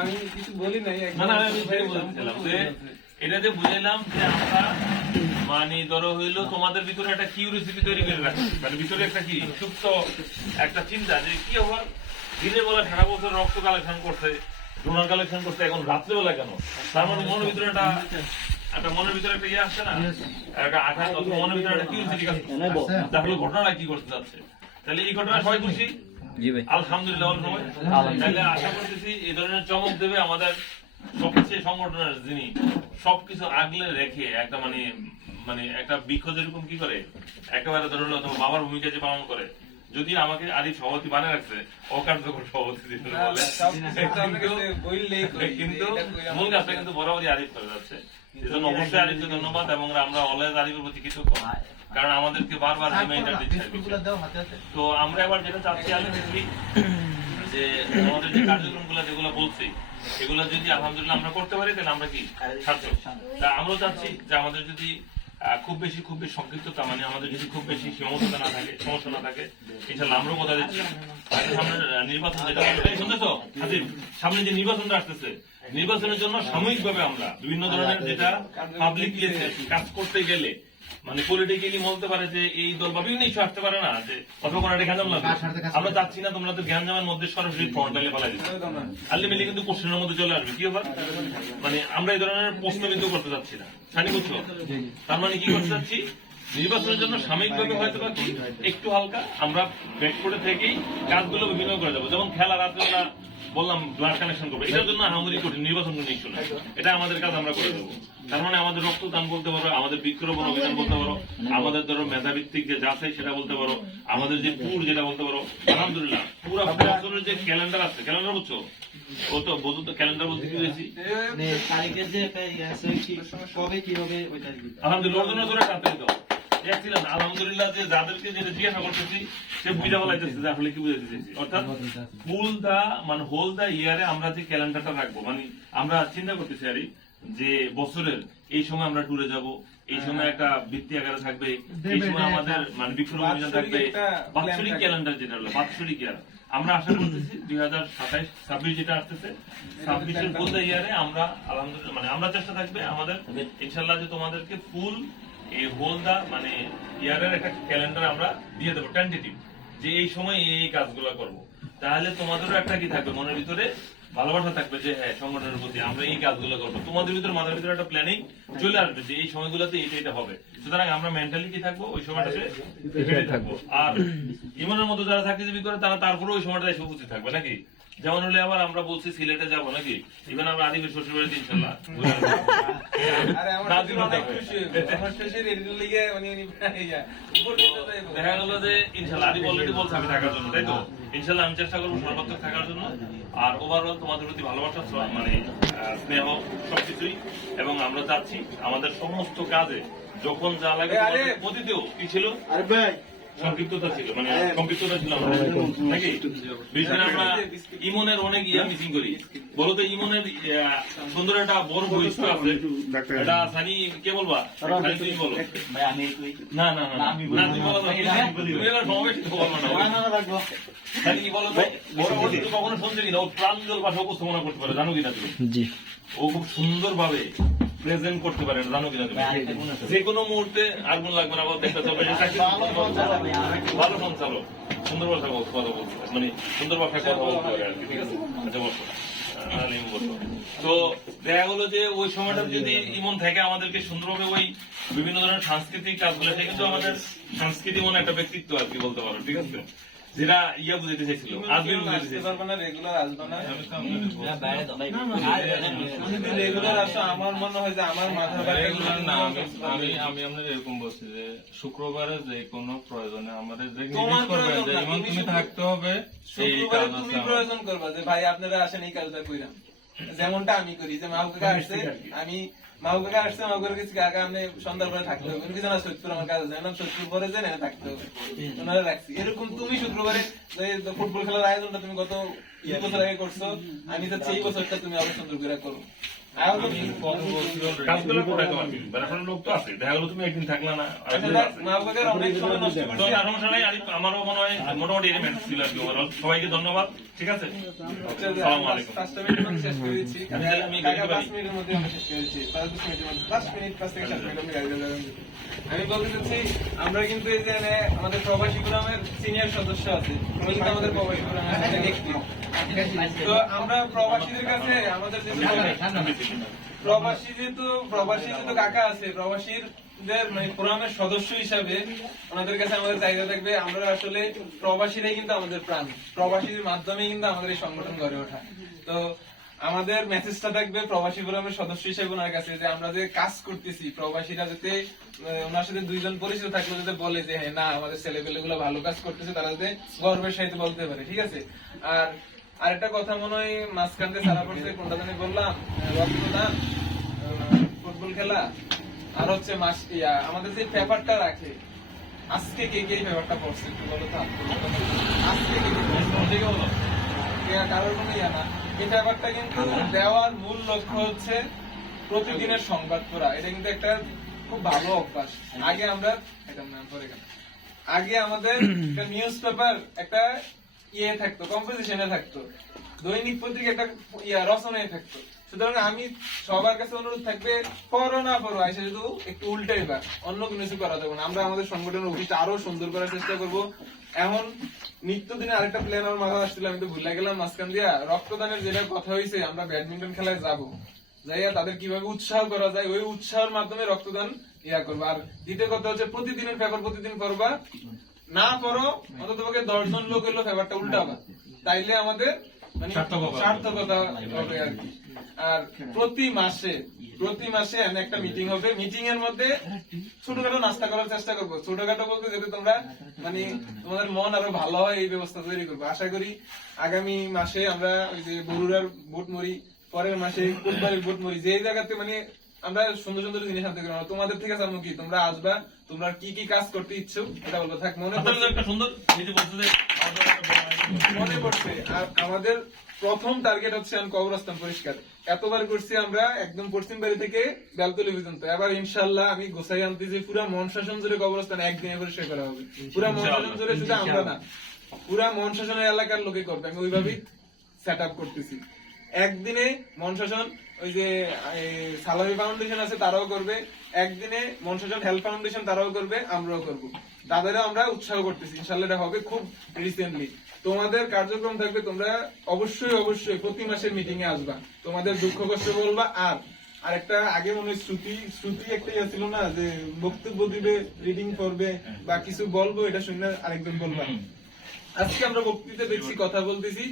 আমি কিছু বলি নাই, এটা যে বুঝাইলাম যে আমরা মানে ধরো হইলো তোমাদের ভিতরে একটা কিউরিয়াসিটি তৈরি করে রাখছি, মানে ভিতরে একটা কি সুপ্ত একটা চিন্তা যে কি হওয়ার দিনের বেলা সারা বছর রক্ত কালেকশন করছে, ডোনার কালেকশন করছে, এখন রাত্রেবেলা কেন? তার মানে মনের ভিতরে একটা মনের ভিতরে একটা ইয়ে আসছে না, একটা আঘাত, অথবা মনের ভিতরে একটা কিউরিয়াসিটি কাজ করছে, তাহলে ঘটনাটা কি করতে যাচ্ছে। তাহলে এই ঘটনা সবাই খুশি? আলহামদুলিল্লাহ। তাহলে আশা করতেছি এই ধরনের চমক দেবে আমাদের সবচেয়ে সংগঠনের যিনি সবকিছু আগলে রেখে একটা মানে একটা বৃক্ষ যেরকম কি করে একেবারে ধরো তোমার বাবার ভূমিকা যে পালন করে, যদি আমাকে আরিফ সভাপতি বানিয়ে রাখছে অকার্যকর সভাপতি দিতে বলে, কিন্তু মূল কাজটা কিন্তু বরাবরই আরিফ করে যাচ্ছে। সেজন্য অবশ্যই আরিফকে ধন্যবাদ, এবং আমরা অলওয়েজ আরিফের প্রতি কৃতজ্ঞ, কারণ আমাদেরকে বারবার রিমাইন্ডার দিচ্ছে। তো আমরা এবার যেটা চাচ্ছি আলহামদুলিল্লাহ যে আমাদের যে কার্যক্রমগুলো যেগুলো বলছি এগুলো যদি আলহামদুলিল্লাহ আমরা করতে পারি তাহলে আমরা কি সার্থক। তা আমরাও চাচ্ছি যে আমাদের যদি খুব বেশি সংক্ষিপ্ততা, মানে আমাদের যদি খুব বেশি সীমাবদ্ধতা না থাকে, সমস্যা না থাকে, ইনশাআল্লাহ আমরাও কথা দিচ্ছি সামনে নির্বাচন যেটা শুনতেছ হাজির, সামনে যে নির্বাচনটা আসতেছে, নির্বাচনের জন্য সাময়িকভাবে আমরা বিভিন্ন ধরনের যেটা পাবলিক প্লেসে কাজ করতে গেলে মানে পলিটিক্যালি বলতে পারে যে এই দল বা বিভিন্ন ইস্যু আসতে পারে না, যে কথা কোনো একটা জ্ঞান লাগবে, আমরা চাচ্ছি না তোমরা তো জ্ঞান জামার মধ্যে সরাসরি ফ্রন্টালে পালাই দিচ্ছি, আলটিমেটলি কিন্তু কোশ্চেনের মধ্যে চলে আসবে। কি হবে মানে আমরা এই ধরনের প্রশ্ন কিন্তু করতে চাচ্ছি না, জানি বুঝছো? তার মানে কি করতে চাচ্ছি, নির্বাচনের জন্য সাময়িকভাবে হয়তো বা কি একটু হালকা আমরা ব্যাকফুটে থেকেই কাজগুলো বিভিন্ন করে যাবো, যেমন খেলা রাত্রেবেলা বললাম ব্লাড কানেকশন করবো, এটার জন্য আহামরি কঠিন নির্বাচন কোনো ইস্যু নাই, এটা আমাদের কাজ আমরা করে দেবো। তার মানে আমাদের রক্তদান বলতে পারো, আমাদের বৃক্ষরোপণ অভিযান বলতে পারো, আমাদের ধরো মেধাভিত্তিক যে যাচাই সেটা বলতে পারো, আমাদের যে ট্যুর যেটা বলতে পারো, আলহামদুলিল্লাহ পুরো বছরের যে ক্যালেন্ডার আছে, ক্যালেন্ডার বুঝছো? ও তো বোঝো তো ক্যালেন্ডার বলতে কি হয়েছি আলহামদুলিল্লাহ ওর জন্য ধরে তাড়াতাড়ি দাও দেখছিলেন আলহামদুলিল্লাহ যে যাদেরকে যেটা জিজ্ঞাসা করতেছি সে বুঝা বলাইতেছে যে আসলে কি বুঝাতে চাইছি, অর্থাৎ ফুল দা মানে হোল দা ইয়ারে আমরা যে ক্যালেন্ডারটা রাখবো, মানে আমরা চিন্তা করতেছি আরই যে বছরের এই সময় আমরা ট্যুরে যাব, এই সময় একটা বৃত্তি আকারে থাকবে, এই সময় আমাদের মানে বৃক্ষরোপণ অভিযান থাকবে, বাৎসরিক ক্যালেন্ডার যেটা হলো বাৎসরিক ইয়ার। আমরা আশা করতেছি 2027-26 যেটা আসতেছে 26-এর ফুল দা ইয়ারে আমরা আলহামদুলিল্লাহ মানে আমরা চেষ্টা থাকবে আমাদের ইনশাল্লাহ যে তোমাদেরকে ফুল এই হোল দা মানে ইয়ারের একটা ক্যালেন্ডার আমরা দিয়ে দেবো টেন্টেটিভ, যে এই সময় এই কাজগুলো করব। তাহলে তোমাদেরও একটা কি থাকবে মনের ভিতরে ভালোবাসা থাকবে যে হ্যাঁ সংগঠনের প্রতি আমরা এই কাজগুলো করবো, তোমাদের ভিতরে মাথার ভিতরে একটা প্ল্যানিং চলে আসবে যে এই সময়গুলোতে এটা হবে। সুতরাং আমরা মেন্টালি কি থাকবো ওই সময়টাতে থাকবো, আর ইমানের মতো যারা চাকরিজীবী করে তারা তারপরে ওই সময়টা এসে উপস্থিত থাকবে নাকি। যেমন হলে আবার আমরা বলছি সিলেটে যাবো নাকি, ইভেন আমরা আদিবের শ্বশুর বাড়িতে ইনশাল্লাহ দেখা গেল যে ইনশাল্লাহ আদিব অলরেডি বলছে আমি থাকার জন্য, তাই তো ইনশাল্লাহ আমি চেষ্টা করবো সর্বাত্মক থাকার জন্য। আর ওভারঅল তোমাদের প্রতি ভালোবাসা মানে স্নেহ সবকিছুই, এবং আমরা চাচ্ছি আমাদের সমস্ত কাজে যখন যা লাগে অতীতেও কি ছিল সংক্ষিপ্ততা ছিল, মানে সংক্ষিপ্ততা ছিল নাকি আমরা ইমনের অনেক ইয়া মিসিং করি। বলো তো ইমনের সুন্দর একটা বড় বৈশিষ্ট্য আছে, এটা সানি কে বলবা? তুমি বলো। না না না তুমি বলো সানি কি বলো? বড় বৈশিষ্ট্য কখনো শুনছে কিনা? ও প্রাঞ্জল ভাষা উপস্থাপনা করতে পারে, জানো কিনা তুমি? জি, ও খুব সুন্দর ভাবে প্রেজেন্ট করতে পারে, জানো কিনা তুমি? যে কোনো মুহূর্তে আগুন লাগবে না, দেখতে চলবে ভালো সঞ্চালক, সুন্দর ভাষা কথা বলতে মানে সুন্দর ভাষায় কথা বলতে পারে আর কি, ঠিক আছে? আচ্ছা বসো। তো দেখা গেলো যে ওই সময়টা যদি ইমন থেকে আমাদেরকে সুন্দরভাবে ওই বিভিন্ন ধরনের সাংস্কৃতিক কাজগুলো, সে কিন্তু আমাদের সংস্কৃতি মনে একটা ব্যক্তিত্ব আর কি বলতে পারো, ঠিক আছে? যেটা ইয়া বুঝাইতে চাইছিল আজমির বুঝাইতে চাইছিল রেগুলার আসো। আমার মনে হয় যে আমার মাথা আমি আপনার এরকম বলছি যে শুক্রবারে যে কোনো প্রয়োজনে আমাদের যে তুমি থাকতে হবে, শুক্রবারে তুমি প্রয়োজন করবা যে ভাই আপনারা আসেন এই কাজটা কইরাম, যেমনটা আমি করি যে মাহু কাকা আসছে, আমি মাহু কাকা আসছে, মাহু কাকা কিছু কাকা আপনি সন্ধ্যার পরে থাকতে হবে, কিছু না সত্যি আমার কাজ আছে, সত্যি পরে যে থাকতে হবে ওনারা রাখছি। এরকম তুমি শুক্রবারে ফুটবল খেলার আয়োজনটা তুমি গত 2 বছর আগে করছো, আমি চাচ্ছি এই বছরটা তুমি আরো সুন্দর করে করো। আরো তো কাজগুলো করে তোমার কি বেড়াশোনার লোক তো আছে, দেখা গেলো তুমি একদিন থাকলা না, আরেকদিন আছে। মা বাবার অনেক সময় নষ্ট তো করছে। আর সমস্যা নাই, আমারও মনে হয় মোটামুটি এলিমেন্ট ছিল আর কি overall। সবাইকে ধন্যবাদ, ঠিক আছে, আসসালামু আলাইকুম। 5 মিনিটের মধ্যে শেষ করে দিচ্ছি। আমি কাকা 5 মিনিটের মধ্যে আমরা শেষ করে দিচ্ছি। 5 মিনিটের মধ্যে 5 মিনিট 5 থেকে 7 মিনিট আমি গাড়ি চালালাম। আমি বলতে চাচ্ছি আমরা কিন্তু এই যে আমাদের প্রবাসী গ্রামের সিনিয়র সদস্য আছে, উনি কিন্তু আমাদের প্রবাসী গ্রামের সাথে একটি। তো আমরা প্রবাসীদের কাছে আমাদের যে প্রবাসী যেহেতু কাকা আছে, প্রবাসীদের মানে ফোরামের সদস্য হিসাবে ওনাদের কাছে আমাদের চাহিদা থাকবে, আমরা আসলে প্রবাসীরাই কিন্তু আমাদের প্রাণ, প্রবাসীদের মাধ্যমে কিন্তু আমাদের এই সংগঠন গড়ে ওঠা। তো আমাদের মেসেজটা থাকবে প্রবাসী ফোরামের সদস্য হিসেবে ওনার কাছে, যে আমরা যে কাজ করতেছি প্রবাসীরা যাতে ওনার সাথে দুইজন পরিচিত থাকলে যাতে বলে যে হ্যাঁ না আমাদের ছেলেপেলে গুলো ভালো কাজ করতেছে, তারা যাতে গর্বের সাথে বলতে পারে, ঠিক আছে। আর আরেকটা কথা মনে হয় মাঝখানতে সারা পড়ছে, কোনটা জানি বললাম, রক্তদান, ফুটবল খেলা, আর হচ্ছে আমাদের যে পেপারটা রাখে, আজকে কে কে পেপারটা পড়ছে একটু বলো তো, আজকে কে কে পড়ছে? কারোর কোনো ইয়া না, এই পেপারটা কিন্তু দেওয়ার মূল লক্ষ্য হচ্ছে প্রতিদিনের সংবাদ পড়া। এটা কিন্তু একটা খুব ভালো অভ্যাস। আগে আমরা আমাদের একটা নিউজ পেপার একটা ইয়ে থাকতো, কম্পোজিশনে থাকতো, দৈনিক পত্রিকা একটা রচনায় থাকতো। সুতরাং আমি সবার কাছে অনুরোধ থাকবে, পড়ো না পড়ো আইসা শুধু একটু উল্টাই বা অন্য কোনো কিছু করা যাবে না। আমরা আমাদের সংগঠনের অফিসটা আরো সুন্দর করার চেষ্টা করব। এখন নিত্যদিনে আরেকটা প্ল্যান আমার মাথায় আসছিল, আমি তো ভুলে গেলাম মাঝখান দিয়া, রক্তদানের যেটা কথা হয়েছে, আমরা ব্যাডমিন্টন খেলায় যাবো, যাইয়া তাদের কিভাবে উৎসাহ করা যায় ওই উৎসাহের মাধ্যমে রক্তদান করবো। আর দ্বিতীয় কথা হচ্ছে প্রতিদিনের পেপার প্রতিদিন পড়বা, না পড়ো অন্তত 10 জন লোক এলো পেপারটা উল্টাবা, তাইলে আমাদের মানে সার্থকতা হবে আর কি। আর প্রতি মাসে আমি একটা মিটিং হবে, মিটিং এর মধ্যে ছোটখাটো নাস্তা করার চেষ্টা করবো। ছোটখাটো বলতে যাতে তোমরা মানে তোমাদের মন আরো ভালো হয় এই ব্যবস্থা তৈরি করবো। আশা করি আগামী মাসে আমরা ওই যে বরুড়ার বুটমুড়ি, পরের মাসে কোটবাড়ির বুটমুড়ি, যে জায়গাতে মানে আমরা সুন্দর সুন্দর জিনিস আনতে পারবো, তোমাদের থেকে জানবো কি তোমরা আসবা, তোমরা কি কি কাজ করতে ইচ্ছুক এটা বলবো। থাক মনে পড়ছে। আর আমাদের প্রথম টার্গেট হচ্ছে কবরস্থান পরিষ্কার। এতবার করছি আমরা একদম পশ্চিম বাড়ি থেকে বেলতলি পর্যন্ত, এবার ইনশাল্লাহ আমি গোসাই আনতেছি পুরা মন শাসন জুড়ে কবরস্থান একদিনে পরিষ্কার করা হবে। পুরা মন শাসন জুড়ে শুধু আমরা না, পুরা মন শাসনের এলাকার লোকে করবে, আমি ওইভাবেই সেট আপ করতেছি। একদিনে মন শাসন ওই যে সালামি ফাউন্ডেশন আছে তারাও করবে, একদিনে মন শাসন হেলথ ফাউন্ডেশন তারাও করবে, আমরাও করবো, তাদেরও আমরা উৎসাহ করতেছি। ইনশাল্লাহ এটা হবে খুব রিসেন্টলি। তোমাদের কার্যক্রম থাকবে, তোমরা অবশ্যই প্রতি মাসের মিটিং এ আসবা, তোমাদের দুঃখ কষ্ট বলবা। আর একটা আগে মনে হয় শ্রুতি একটা ইয়ে ছিল না, যে বক্তব্য দিবে, রিডিং করবে বা কিছু বলবো, এটা শুনে আরেকজন বলবা। আজকে আমরা বক্তৃতা দেখছি, কথা বলতেছি,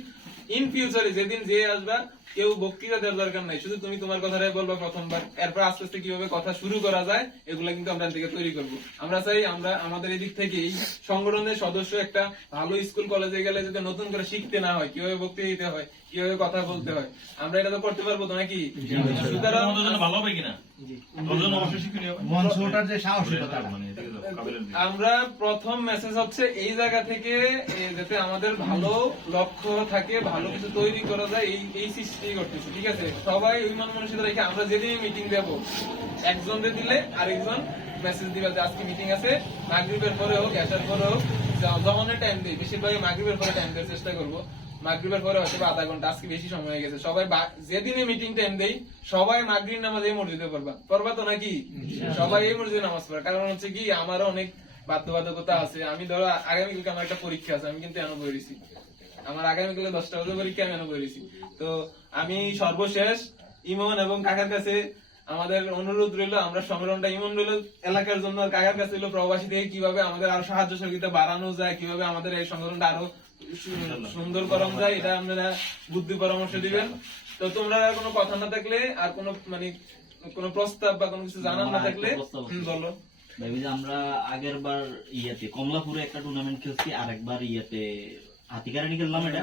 ইন ফিউচারে যেদিন যে আসবা কেউ বক্তৃতা দেওয়ার দরকার নাই, শুধু তুমি তোমার কথাটাই বলবা প্রথমবার, এরপর আস্তে আস্তে কিভাবে কথা শুরু করা যায় এগুলা কিন্তু আমরা থেকে তৈরি করবো। আমরা চাই আমরা আমাদের এদিক থেকে এই সংগঠনের সদস্য একটা ভালো স্কুল কলেজে গেলে যদি নতুন করে শিখতে না হয় কিভাবে বক্তৃতা দিতে হয়, কিভাবে কথা বলতে হয়, আমরা এটা তো করতে পারবো তো নাকি? সুতরাং ভালো হবে কিনা আমরা প্রথম মেসেজ হচ্ছে এই জায়গা থেকে যাতে আমাদের ভালো লক্ষ্য থাকে, ভালো কিছু তৈরি করা যায়, এই সৃষ্টি করতেছি, ঠিক আছে। সবাই ওই মান মানসিকতা রেখে আমরা যেদিন মিটিং দেবো, একজনকে দিলে আরেকজন মেসেজ দিবে যে আজকে মিটিং আছে, মাগরিবের পরে হোক, এসার পরে হোক, যখনের টাইম দিই, বেশিরভাগই মাগরিবের পরে টাইম দেওয়ার চেষ্টা করবো। মাগরিবের পরে হয়তো আধা ঘন্টা, আজকে বেশি সময় হয়ে গেছে। সবাই যেদিনে মিটিং টাইম দেই সবাই মাগরিব নামাজ এই মসজিদে পড়বা তো নাকি? সবাই এই মসজিদে নামাজ পড়া। কারণ হচ্ছে কি আমারও অনেক বাধ্যবাধকতা আছে। আমি ধরো আগামীকালকে আমার একটা পরীক্ষা আছে, আমি কিন্তু এনে বইছি, আমার আগামীকালকে 10টা বাজে পরীক্ষা, আমি এনে বইছি। তো আমি সর্বশেষ ইমন এবং কাকার কাছে আমাদের অনুরোধ রইল, আমরা সম্মেলনটা ইমন রইল এলাকার জন্য, আর কাকার কাছে রইল প্রবাসী থেকে কিভাবে আমাদের আরো সাহায্য সহযোগিতা বাড়ানো যায়, কিভাবে আমাদের এই সংগঠনটা আরো সুন্দর করানো যায়, এটা আপনারা বুদ্ধি পরামর্শ দিবেন। তো তোমরা কোনো কথা না থাকলে আর কোনো মানে কোনো প্রস্তাব বা কোনো কিছু জানার না থাকলে বলো। আমরা আগের বার কমলাপুরে একটা টুর্নামেন্ট খেলছি, আর একবার হাতিকারানি খেললাম, এটা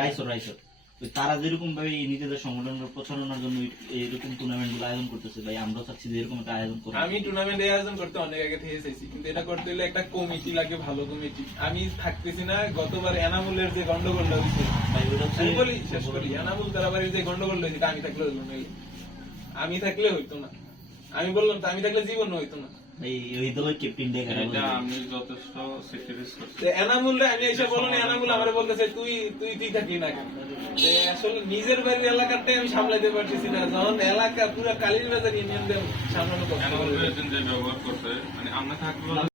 রাইসর। তো তারা যেরকম ভাবে এই নিজেদের সংগঠনের প্রচারণার জন্য এরকম টুর্নামেন্ট গুলো আয়োজন করতেছে ভাই, আমরাও চাচ্ছি যে এরকম একটা আয়োজন করি। আমি টুর্নামেন্ট আয়োজন করতে অনেক আগে থেকে চাইছি, কিন্তু এটা করতে হলে একটা কমিটি লাগে, ভালো কমিটি। আমি থাকতেছি না। গতবার এনামুলের যে গন্ডগোলটা হয়েছে, ভাই ওটা হচ্ছে আমি বলি শেষ করি, এনামুল তারাবাড়ির যে গন্ডগোল হয়েছে, আমি থাকলে হইতো না, আমি থাকলে হইতো না। আমি বললাম তো, আমি থাকলে জীবন হইতো না। ভাই ওই দলের ক্যাপ্টেন ডে এটা আমি যথেষ্ট স্যাক্রিফাইস করছি। তো এনামুল রে আমি এসে বলো না, এনামুল আমারে বলতেছে তুই থাকলি না কেন? তো আসলে নিজের বাড়ির এলাকাটাই আমি সামলাইতে পারতেছি না, যখন এলাকা পুরো কালীর বাজার ইউনিয়ন সামলানো কষ্ট। এনামুল যে ব্যবহার করছে, মানে আমরা থাকলে